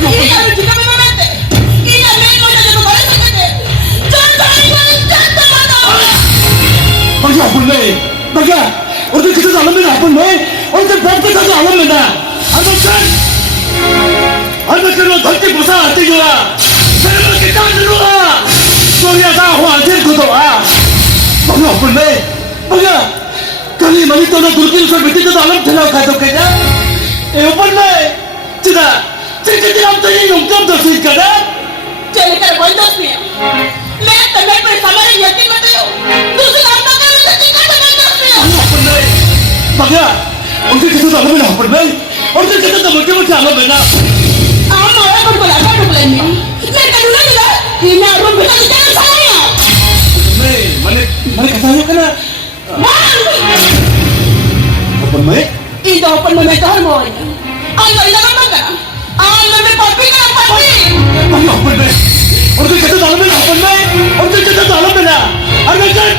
Ella chica me mete. Ella me mete de tu cabeza que te. ¡Chanta mata! Bagi apa ni? Bagi, orang kita dalam ni apa ni? Orang bapak kita dalam ni na. Anda kena dhati busa hati juga. Saya kita dulu ah. Soalnya dah wajib kudo ah. Bagi apa ni? Bagi, kali mana tu nak durbil sebeti tu dalam telah kacau kaya. Apa ni? Tidak, jadi dia am tadi yang kamu dah sih kada. Jadi kalau kau itu sih, मैं तमिल पर हमारे यति करते हो दूसरे आप तो कर सकते हैं क्या तमिल करते हो apa ni? Bagi, orang kita dalam ni apa ni? Orang kita dah macam dalam ni na. आप मारा कर बोला कर बोला नहीं मैं करूँगा नहीं ना ये मैं रूम में तो जाना चाहिए Mana kata you kena? Apa ni? itu open में मैं तो हर मोड़ आप तो इधर मत करना आप मैं पापी का पापी Bagi apa ni? Orang kita dalam ni apa ni? Orang kita dalam ni na. Orang kan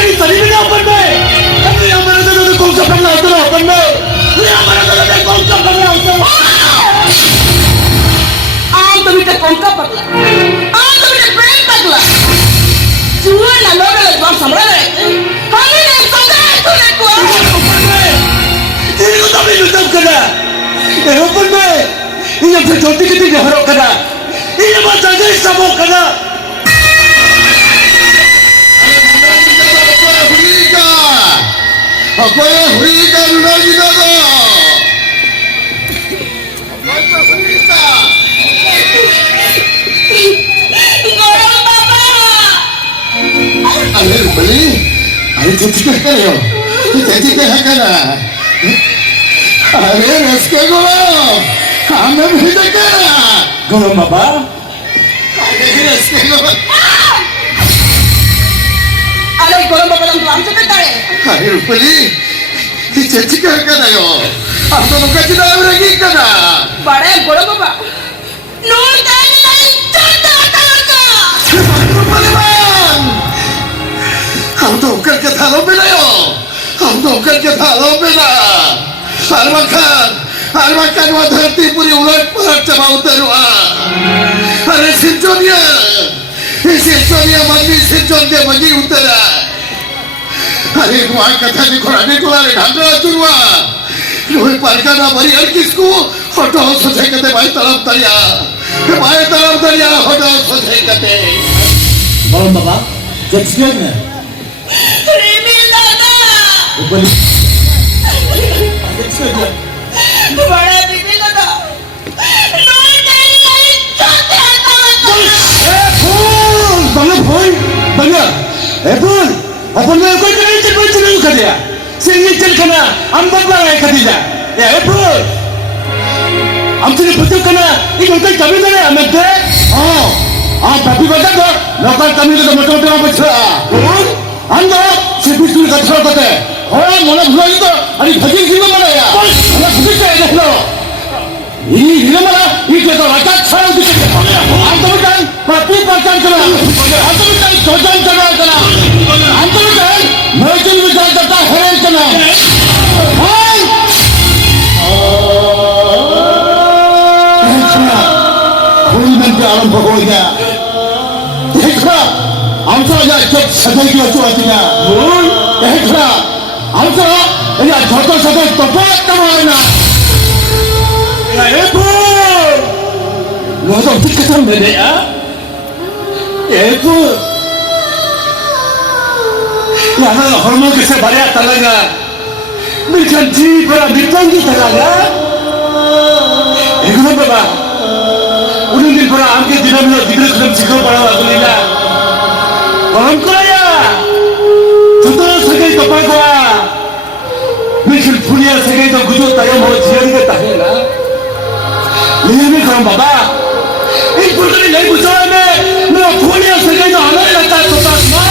ini tadi ni apa ni? Tapi yang mana tu kau cakap nak tu apa ni? Yang mana tu kau cakap nak tu? आप तो भी कौन का पगला आप तो भी प्रेम पगला जुआ ना लोग लोग बात समझ रहे हमें नहीं समझा तू ने को Ini kau tak boleh tahu kena. Apa ni? Ini yang terjadi kita ni harap kena. Ini macam ni sama kena. Apa yang Hurika luar kita tu? Apa Hurika? गौरव बाबा Alir beli, alir cuci kan yo, cuci kan na. Alir eske gula, kami beli kan. Golong bapa. Alir eske gula. अरे गौरव बाबा हम लाम से करता है Alir beli, cuci kan yo. Apa muka kita lagi kan? बड़े गौरव बाबा नूर दानी नहीं चलता का हम तो होकर के थालों में नहीं हो हम तो होकर के थालों में ना हरवखान वो धरती पूरी उलट पलट चबा उतरवा अरे सिंचोनिया मंदी सिंचोन के मंदी उतरा अरे वहाँ कथा निखोराने को लारे ढांगा चुरवा लोहे पारका ना भरी हर किसको होटो सोचे कते भाई तरफ दरिया होटो सोचे कते Golong bapa. Jadi ni. रेमी दादा Beli. बड़ा बीबी दादा नूर दानी नहीं चलता Bangga. Pun. Apa ni kau cakap kau dia? Sini cakap kena. Ambil barang kau dia. Pun. Ambil betul kena. Ini betul kami dah ambil deh. Tapi betul tu. Lokal kami tu macam apa cakap? Anda sebisur kata kata. Mana bulan itu? Hari bagi kita mana ya? Mana bagi kita ni lo? Ini mana? Ini kita rakyat saya tu. Anda bukan papi pacar kena. Anda bukan jodoh kena. Anda bukan mereka bukan kata heran kena. Holy man ke alam bahoiga. Dekha, amsa ya jab sadai ki achu atina. Dekha, amsa ya jodoh sadai topat tamana. Lo tu kita sampai ni ah. Yang hormon kita banyak talaga. Mereka ji pada mitang kita talaga. Bapa. Udah ni pada angkat dinam lo digre kena cikgu pada waktu ni lah. Orang kaya. Contoh sebagai topak gua. Mereka punya sebagai tu gujur tayam mau jian ke tak lah. Ini ni kalau bapa. Ini pun ni lagi gujur ni. Mereka punya sebagai tu anak letak topak semua.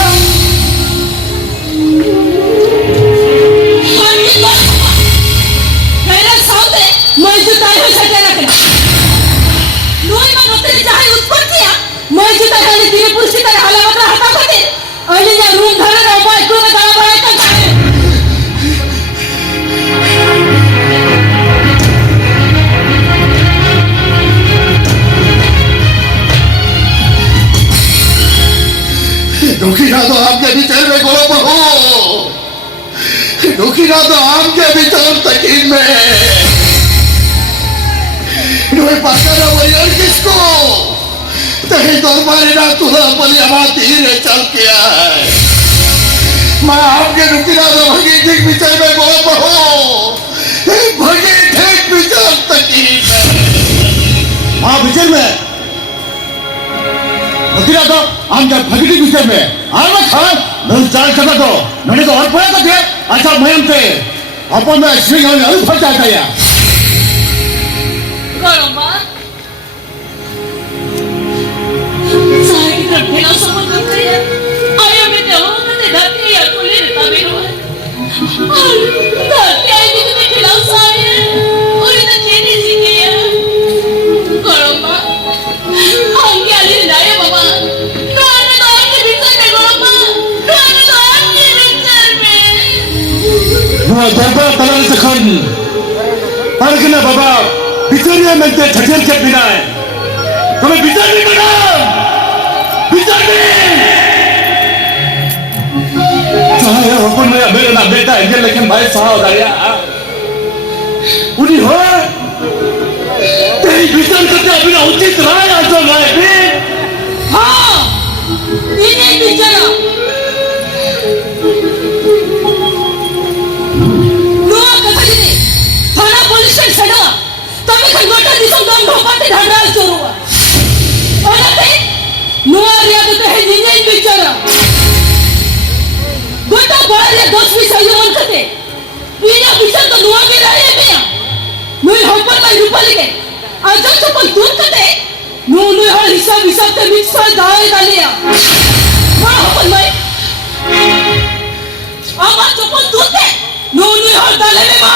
नुकिरा तो आम के विचार तकीन में नुहे पाकरा warrior किसको तही दरबारी ना तुला पली हमारी हीरे चल किया है माँ आपके नुकिरा तो भगी ठीक विचार में बोल पहो भगी ठीक विचार तकीन में हाँ विचार में नुकिरा तो हम जब भगीटी विचार में आना खान नल चाल चला तो मैंने तो और पढ़ा था क्या अच्छा मैं हमसे अपन में श्री गाँव अभी फट जाता है Karma. Saya kita bilang sama kaya. Ayah beritahu kata nanti aku lihat tapi luar. Nanti ayah itu bilang saya. Udah tak jadi sih kaya. Karma. Angge alih naya bapa. Karena tu angge bisa deh bapa. Karena tu angge bisa deh. Wah बाबा तलाश से खान पर किना बाबा बिचारिया में ते ठठेर के बिना है तुम्हें बिचार नहीं बना बिचार नहीं चाहे अपन में मेरे ना बेटा है लेकिन भाई साहब दारिया उन्हीं हो तेरी बिचार करते अभी ना उचित रहा है तो ना है हाँ ini bicara Noah kata gini Thana polis station sadwa Kami kan gota disam dam dhopate dhandal chorua Onate Noah riya kata hai ini bicara Gota bala 10 20 ayuman kate Ina bicara to Noah ke rahe piya Noi hopper mai rupa lege Ajam to pun dur kate Noi har hisab te mixer dae daliya Ma hopper mai Ama to pun dur te Noi har dale me ma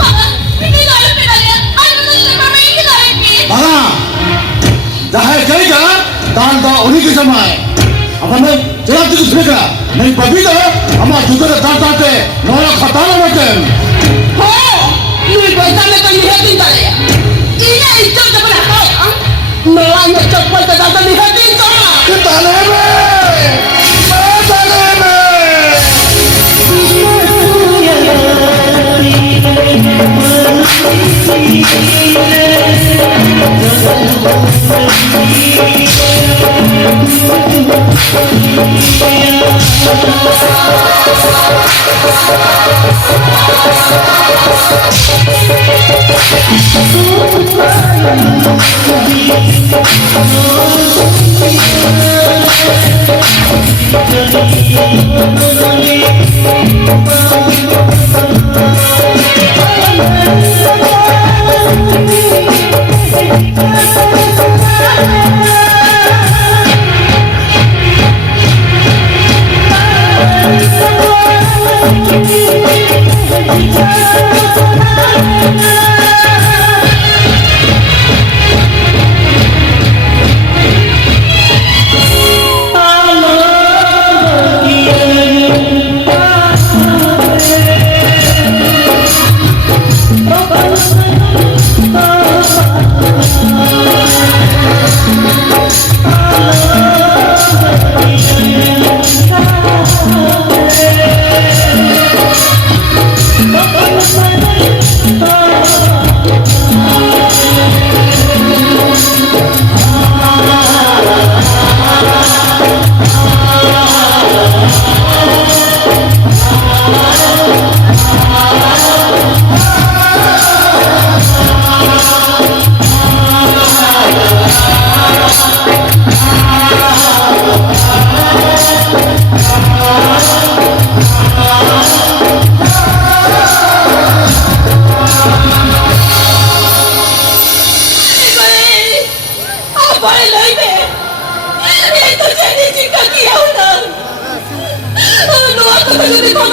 Papa, ini gak ada pedalnya. Ayo tuh mama ini gak ada. बाला जहाँ जाएगा दान दा उन्हीं के समय अपन में जरा तुझे सुनेगा नहीं बबी तो हमारा दूसरे दान दाते नौला खताना मते हो lui bota me kan lihatin kalian ini itu dapat apa melanya cepat datang lihatin sama kita lebe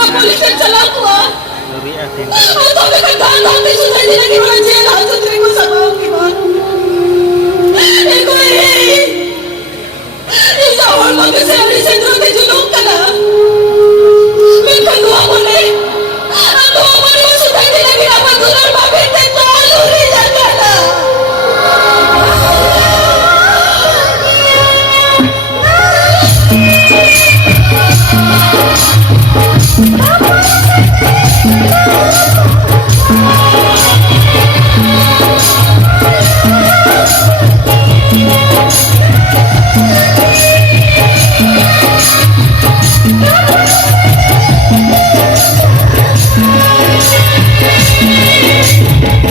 Pulis yang celak gua. Atau mereka datang di susah ini lagi mana